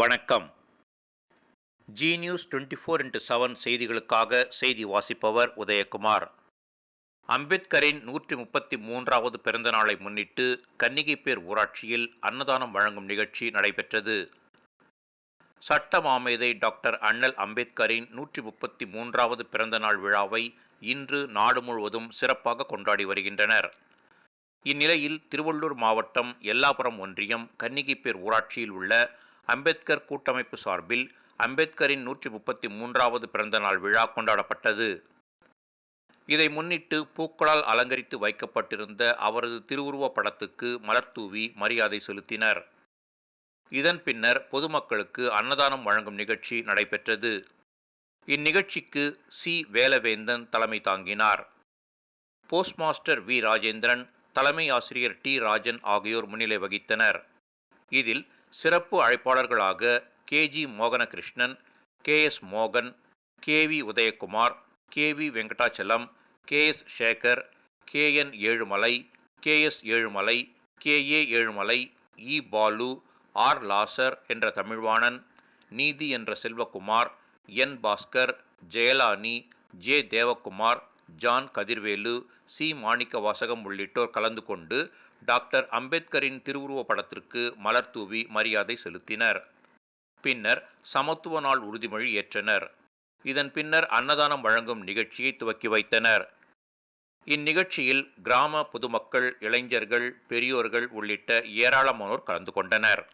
வணக்கம். G news 24x7 செய்திகளுக்காக செய்தி வாசிப்பவர் உதயகுமார். அம்பேத்கரின் 133வது பிறந்த நாளை முன்னிட்டு கன்னிகைப்பேர் ஊராட்சியில் அன்னதானம் வழங்கும் நிகழ்ச்சி நடைபெற்றது. சட்ட மாமேதை டாக்டர் அண்ணல் அம்பேத்கரின் 133வது பிறந்த நாள் விழாவை இன்று நாடு முழுவதும் சிறப்பாக கொண்டாடி வருகின்றனர். இந்நிலையில் திருவள்ளூர் மாவட்டம் எல்லாபுரம் ஒன்றியம் கன்னிகைப்பேர் ஊராட்சியில் உள்ள அம்பேத்கர் கூட்டமைப்பு சார்பில் அம்பேத்கரின் 133வது பிறந்த நாள் விழா கொண்டாடப்பட்டது. இதை முன்னிட்டு பூக்களால் அலங்கரித்து வைக்கப்பட்டிருந்த அவரது திருவுருவ படத்துக்கு மலர்தூவி மரியாதை செலுத்தினர். இதன் பின்னர் பொதுமக்களுக்கு அன்னதானம் வழங்கும் நிகழ்ச்சி நடைபெற்றது. இந்நிகழ்ச்சிக்கு சி. வேலவேந்தன் தலைமை தாங்கினார். Post master we. ராஜேந்திரன், தலைமை ஆசிரியர் டி. ராஜன் ஆகியோர் முன்னிலை வகித்தனர். இதில் சிறப்பு அழைப்பாளர்களாக K. G. Mohanakrishnan, K. S. மோகன், K. V. Udayakumar, K. V. Venkatachalam, K. S. Sekar, K. N. Ezhumalai, K. S. Ezhumalai, K. A. Ezhumalai, E. Balu, R. Lazar என்ற தமிழ்வாணன், நீதி என்ற Selvakumar, N. Baskar, Jailani, J. Devakumar, John Kathirvelu, C. Manikkavasagam உள்ளிட்டோர் கலந்து கொண்டு டாக்டர் அம்பேத்கரின் திருவுருவ படத்திற்கு மலர்தூவி மரியாதை செலுத்தினர். பின்னர் சமத்துவ நாள் உறுதிமொழி ஏற்றனர். இதன் பின்னர் அன்னதானம் வழங்கும் நிகழ்ச்சியை துவக்கி வைத்தனர். இந்நிகழ்ச்சியில் கிராம பொதுமக்கள், இளைஞர்கள், பெரியோர்கள் உள்ளிட்ட ஏராளமானோர் கலந்து கொண்டனர்.